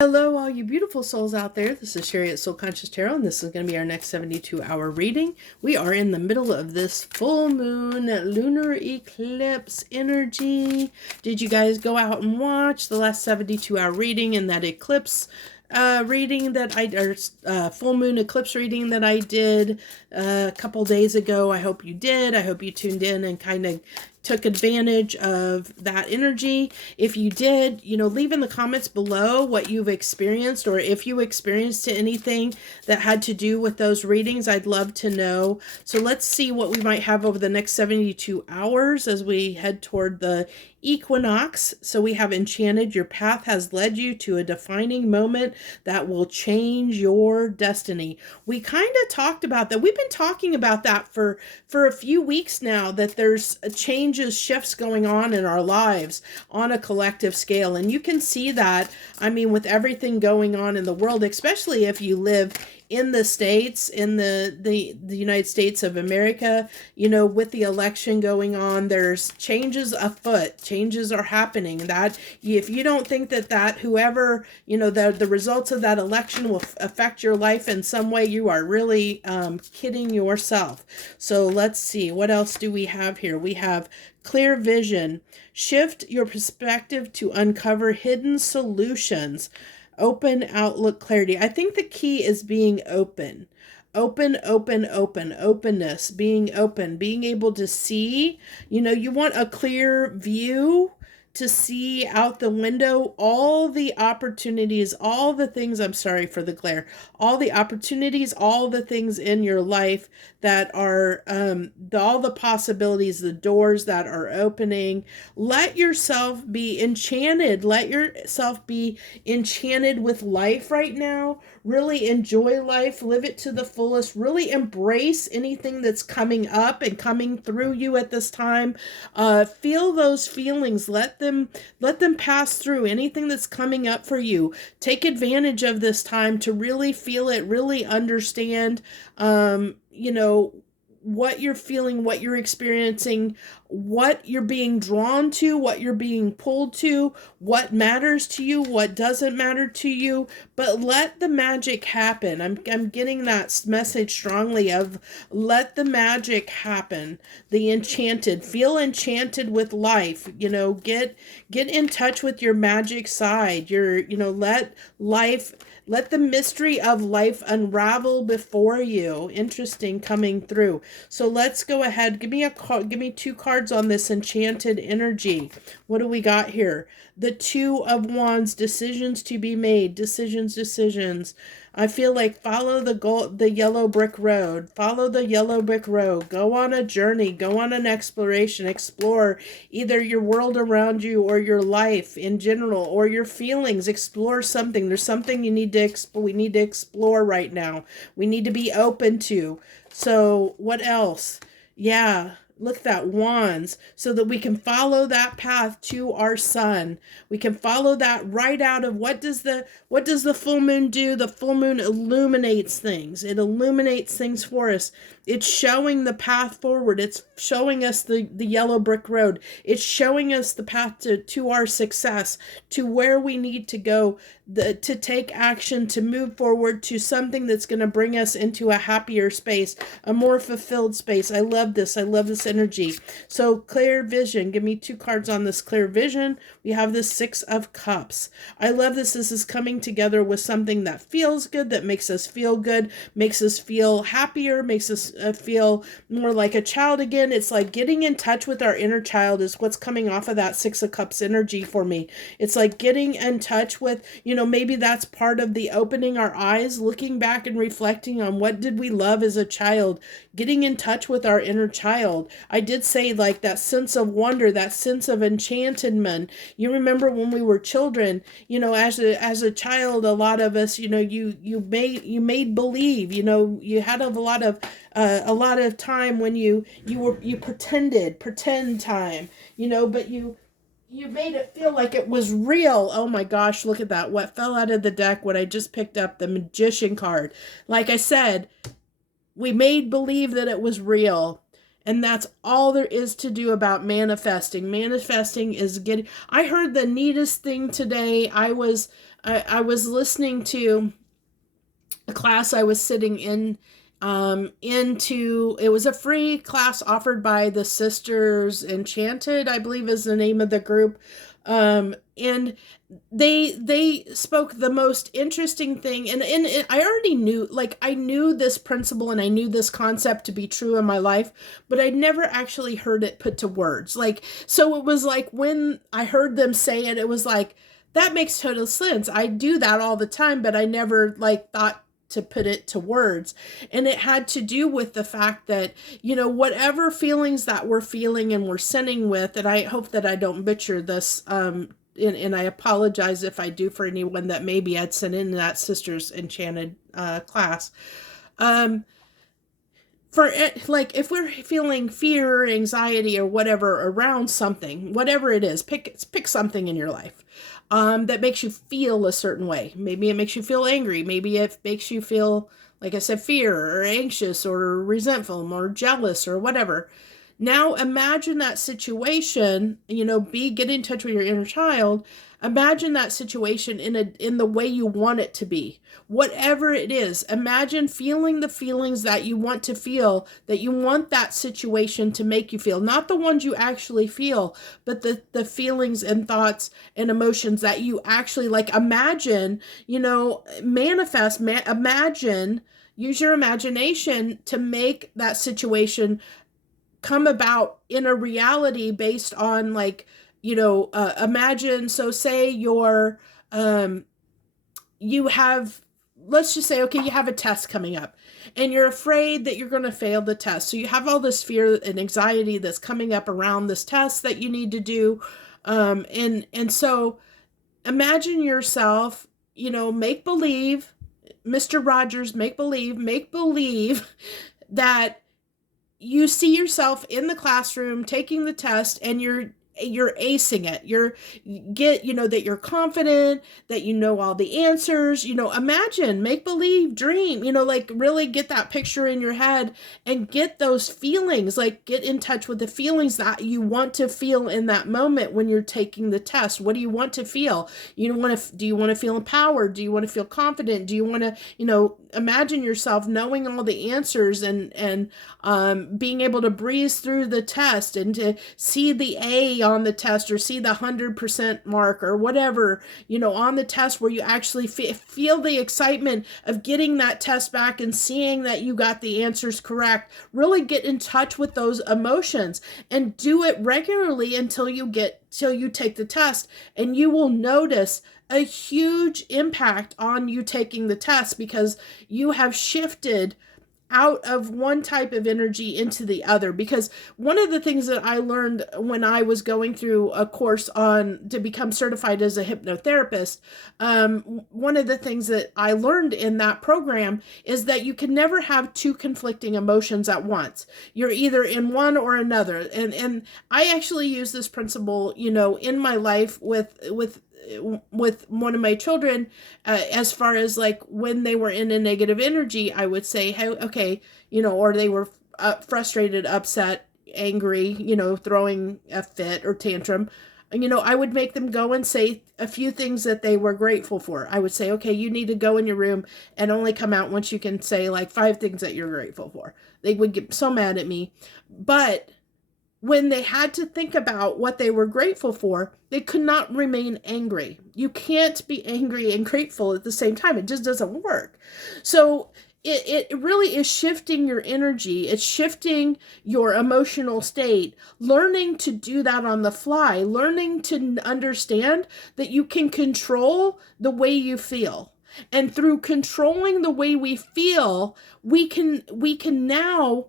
Hello, all you beautiful souls out there. This is Sherry at Soul Conscious Tarot, and this is going to be our next 72-hour reading. We are in the middle of this full moon lunar eclipse energy. Did you guys go out and watch the last 72-hour reading and that eclipse reading that full moon eclipse reading that I did a couple days ago? I hope you did. I hope you tuned in and kind of took advantage of that energy. If you did, leave in the comments below what you've experienced, or if you experienced anything that had to do with those readings. I'd love to know. So let's see what we might have over the next 72 hours as we head toward the equinox. So we have Enchanted. Your path has led you to a defining moment that will change your destiny. We kind of talked about that. We've been talking about that for a few weeks now, that there's changes, shifts going on in our lives on a collective scale. And you can see that, with everything going on in the world, especially if you live in the States, in the United States of America, with the election going on, there's changes afoot. Changes are happening. That if you don't think that whoever, the results of that election will affect your life in some way, you are really kidding yourself. So let's see. What else do we have here? We have clear vision. Shift your perspective to uncover hidden solutions. Open outlook, clarity. I think the key is being open. Openness, being open, being able to see. You want a clear view to see out the window all the opportunities, all the things, I'm sorry for the glare, all the opportunities, all the things in your life that are, all the possibilities, the doors that are opening. Let yourself be enchanted. Let yourself be enchanted with life right now. Really enjoy life. Live it to the fullest. Really embrace anything that's coming up and coming through you at this time. Feel those feelings. Let them pass through. Anything that's coming up for you, take advantage of this time to really feel it, really understand, what you're feeling, what you're experiencing, what you're being drawn to, what you're being pulled to, what matters to you, what doesn't matter to you. But let the magic happen. I'm getting that message strongly of let the magic happen. The enchanted, feel enchanted with life. Get in touch with your magic side. Let the mystery of life unravel before you. Interesting coming through. So let's go ahead. Give me two cards on this enchanted energy. What do we got here? The Two of Wands, decisions to be made. Decisions. I feel like follow the yellow brick road. Follow the yellow brick road. Go on a journey. Go on an exploration. Explore either your world around you or your life in general or your feelings. Explore something. There's something we need to explore right now. We need to be open to. So what else? Yeah. Look at that, wands, so that we can follow that path to our sun. We can follow that right out of what does the full moon do? The full moon illuminates things. It illuminates things for us. It's showing the path forward. It's showing us the yellow brick road. It's showing us the path to our success, to where we need to go, to take action, to move forward to something that's going to bring us into a happier space, a more fulfilled space. I love this. I love this energy. So clear vision. Give me two cards on this clear vision. We have the Six of Cups. I love this. This is coming together with something that feels good, that makes us feel good, makes us feel happier, makes us feel more like a child again. It's like getting in touch with our inner child is what's coming off of that Six of Cups energy for me. It's like getting in touch with, maybe that's part of the opening our eyes, looking back and reflecting on what did we love as a child, getting in touch with our inner child. I did say like that sense of wonder, that sense of enchantment. You remember when we were children, as a child, a lot of us, you made believe, you had a lot of time when you pretend time, but you made it feel like it was real. Oh my gosh, look at that. What fell out of the deck, what I just picked up, the Magician card. Like I said, we made believe that it was real. And that's all there is to do about manifesting. Manifesting is getting. I heard the neatest thing today. I was listening to a class I was sitting in into. It was a free class offered by the Sisters Enchanted, I believe is the name of the group. And they spoke the most interesting thing, and I already knew, like, I knew this principle and I knew this concept to be true in my life, but I'd never actually heard it put to words. Like, so it was like when I heard them say it, it was like, that makes total sense. I do that all the time, but I never like thought to put it to words. And it had to do with the fact that, whatever feelings that we're feeling and we're sending with, and I hope that I don't butcher this, and I apologize if I do for anyone that maybe had sent in that Sisters Enchanted class. For it, like, if we're feeling fear, anxiety, or whatever around something, whatever it is, pick something in your life that makes you feel a certain way. Maybe it makes you feel angry. Maybe it makes you feel, like I said, fear or anxious or resentful or jealous or whatever. Now imagine that situation, get in touch with your inner child. Imagine that situation in the way you want it to be. Whatever it is, imagine feeling the feelings that you want to feel, that you want that situation to make you feel. Not the ones you actually feel, but the feelings and thoughts and emotions that you actually like. Imagine, manifest, imagine, use your imagination to make that situation come about in a reality based on, like, imagine, so say you have, let's just say, okay, you have a test coming up and you're afraid that you're going to fail the test. So you have all this fear and anxiety that's coming up around this test that you need to do. And so imagine yourself, make believe, Mr. Rogers, make believe that you see yourself in the classroom taking the test and you're acing it. That you're confident, that you know all the answers. Imagine, make believe, dream, like really get that picture in your head and get those feelings, like get in touch with the feelings that you want to feel in that moment when you're taking the test. What do you want to feel? Do you want to feel empowered? Do you want to feel confident? Do you want to, imagine yourself knowing all the answers and being able to breeze through the test and to see the A on the test or see the 100% mark or whatever, on the test, where you actually feel the excitement of getting that test back and seeing that you got the answers correct. Really get in touch with those emotions and do it regularly until you take the test, and you will notice a huge impact on you taking the test because you have shifted out of one type of energy into the other. Because one of the things that I learned when I was going through a course to become certified as a hypnotherapist, one of the things that I learned in that program is that you can never have two conflicting emotions at once. You're either in one or another. And I actually use this principle, in my life with one of my children, as far as like when they were in a negative energy, I would say, hey, okay, or they were frustrated, upset, angry, throwing a fit or tantrum, I would make them go and say a few things that they were grateful for. I would say, okay, you need to go in your room and only come out once you can say like 5 things that you're grateful for. They would get so mad at me. But when they had to think about what they were grateful for, they could not remain angry. You can't be angry and grateful at the same time. It just doesn't work. So it really is shifting your energy. It's shifting your emotional state, learning to do that on the fly, learning to understand that you can control the way you feel. And through controlling the way we feel, we can now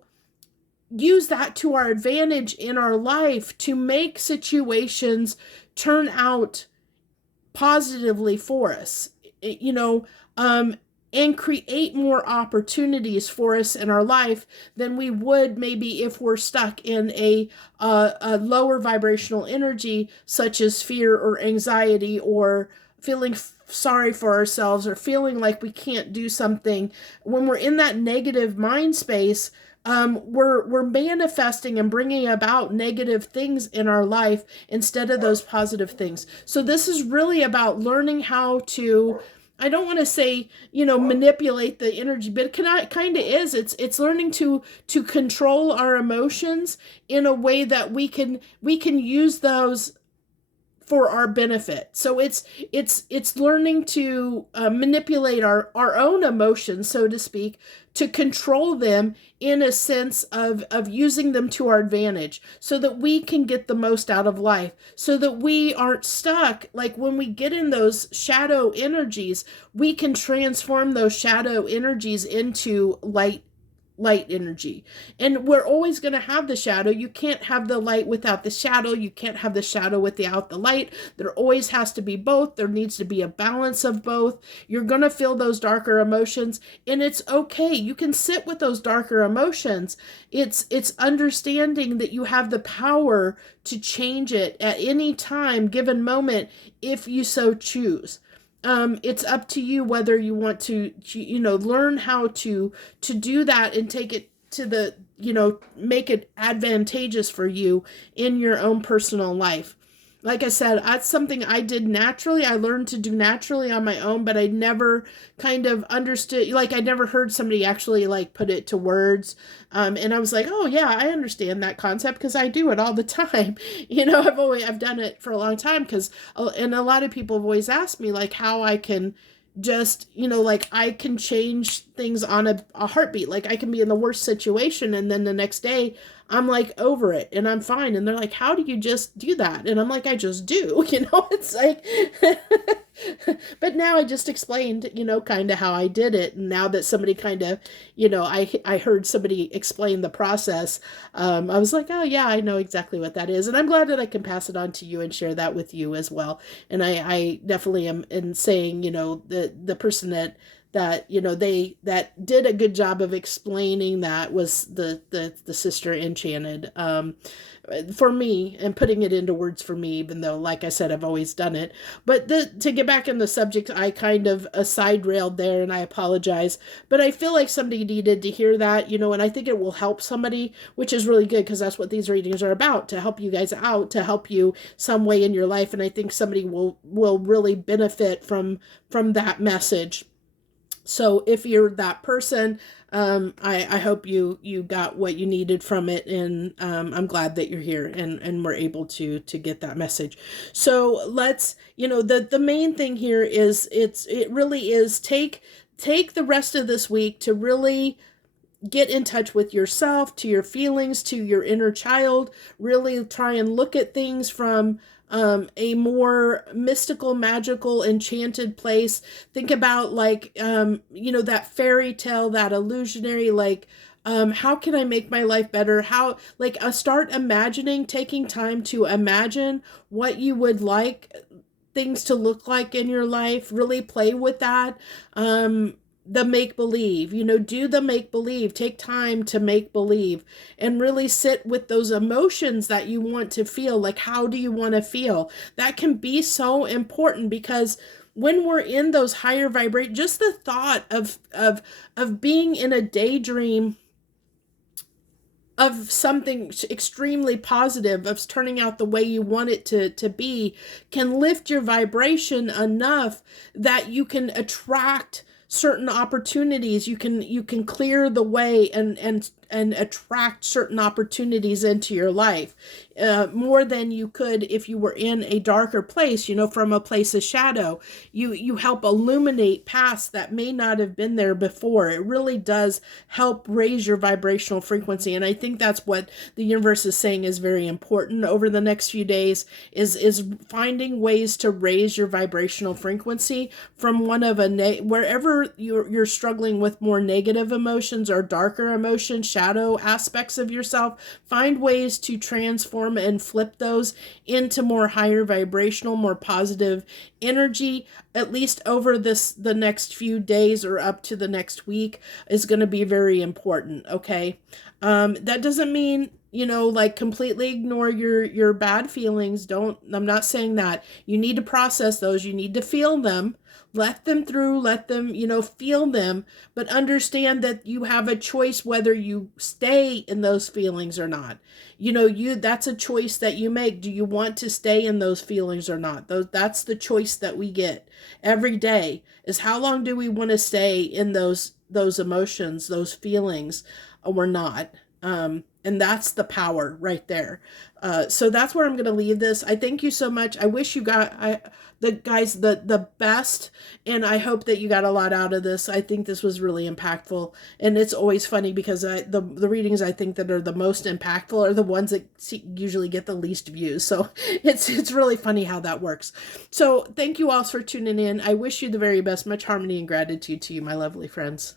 use that to our advantage in our life to make situations turn out positively for us, and create more opportunities for us in our life than we would maybe if we're stuck in a lower vibrational energy, such as fear or anxiety or feeling sorry for ourselves or feeling like we can't do something. When we're in that negative mind space, we're manifesting and bringing about negative things in our life instead of those positive things. So this is really about learning how to, I don't want to say, manipulate the energy, but it kind of is. It's learning to control our emotions in a way that we can use those for our benefit. So it's learning to manipulate our own emotions, so to speak, to control them in a sense of using them to our advantage so that we can get the most out of life, so that we aren't stuck. Like when we get in those shadow energies, we can transform those shadow energies into light energy. And we're always going to have the shadow. You can't have the light without the shadow. You can't have the shadow without the light. There always has to be both. There needs to be a balance of both. You're going to feel those darker emotions, and it's okay. You can sit with those darker emotions. It's understanding that you have the power to change it at any time, given moment, if you so choose. It's up to you whether you want to learn how to do that and take it to the, make it advantageous for you in your own personal life. Like I said, that's something I did naturally. I learned to do naturally on my own, but I never kind of understood, like I never heard somebody actually like put it to words. And I was like, oh yeah, I understand that concept because I do it all the time. I've done it for a long time because, and a lot of people have always asked me like how I can just, like I can change things on a heartbeat. Like I can be in the worst situation and then the next day I'm like over it and I'm fine. And they're like, how do you just do that? And I'm like, I just do, it's like, but now I just explained, kind of how I did it. And now that somebody kind of, I heard somebody explain the process, I was like, oh yeah, I know exactly what that is. And I'm glad that I can pass it on to you and share that with you as well. And I definitely am in saying, the person that they that did a good job of explaining that was the sister Enchanted, for me, and putting it into words for me, even though like I said I've always done it. But to get back in the subject, I kind of side railed there and I apologize, but I feel like somebody needed to hear that, and I think it will help somebody, which is really good because that's what these readings are about, to help you guys out, to help you some way in your life. And I think somebody will really benefit from that message. So if you're that person, I hope you got what you needed from it, and I'm glad that you're here and we're able to get that message. So let's, the main thing here is it really is take the rest of this week to really get in touch with yourself, to your feelings, to your inner child. Really try and look at things from a more mystical, magical, enchanted place. Think about like, that fairy tale, that illusionary, like, how can I make my life better? How, like, start imagining, taking time to imagine what you would like things to look like in your life. Really play with that. The make-believe, do the make-believe, take time to make-believe and really sit with those emotions that you want to feel. Like, how do you want to feel? That can be so important because when we're in those higher vibrate, just the thought of being in a daydream of something extremely positive, of turning out the way you want it to be, can lift your vibration enough that you can attract certain opportunities. You can clear the way and attract certain opportunities into your life, more than you could if you were in a darker place, from a place of shadow. You help illuminate paths that may not have been there before. It really does help raise your vibrational frequency. And I think that's what the universe is saying is very important over the next few days, is finding ways to raise your vibrational frequency from one of wherever you're struggling with more negative emotions or darker emotions, shadow aspects of yourself. Find ways to transform and flip those into more higher vibrational, more positive energy, at least over the next few days or up to the next week, is going to be very important. Okay. That doesn't mean, like completely ignore your bad feelings. I'm not saying that. You need to process those. You need to feel them. Let them through, let them, feel them, but understand that you have a choice whether you stay in those feelings or not. That's a choice that you make. Do you want to stay in those feelings or not? That's the choice that we get every day, is how long do we want to stay in those emotions, those feelings, or not. And that's the power right there. So that's where I'm going to leave this. I thank you so much. I wish you got the guys the best, and I hope that you got a lot out of this. I think this was really impactful, and it's always funny because the readings I think that are the most impactful are the ones that usually get the least views. So it's really funny how that works. So thank you all for tuning in. I wish you the very best. Much harmony and gratitude to you, my lovely friends.